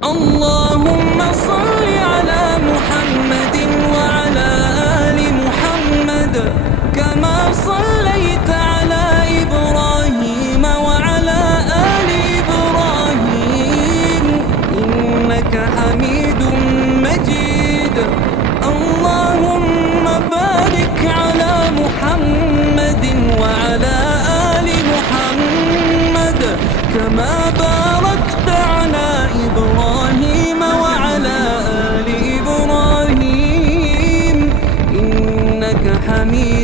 اللهم صل على محمد وعلى آل محمد كما صليت على إبراهيم وعلى آل إبراهيم إنك حميد مجيد. اللهم بارك على محمد وعلى آل محمد كما باركت على إبراهيم وعلى آل إبراهيم إنك حميد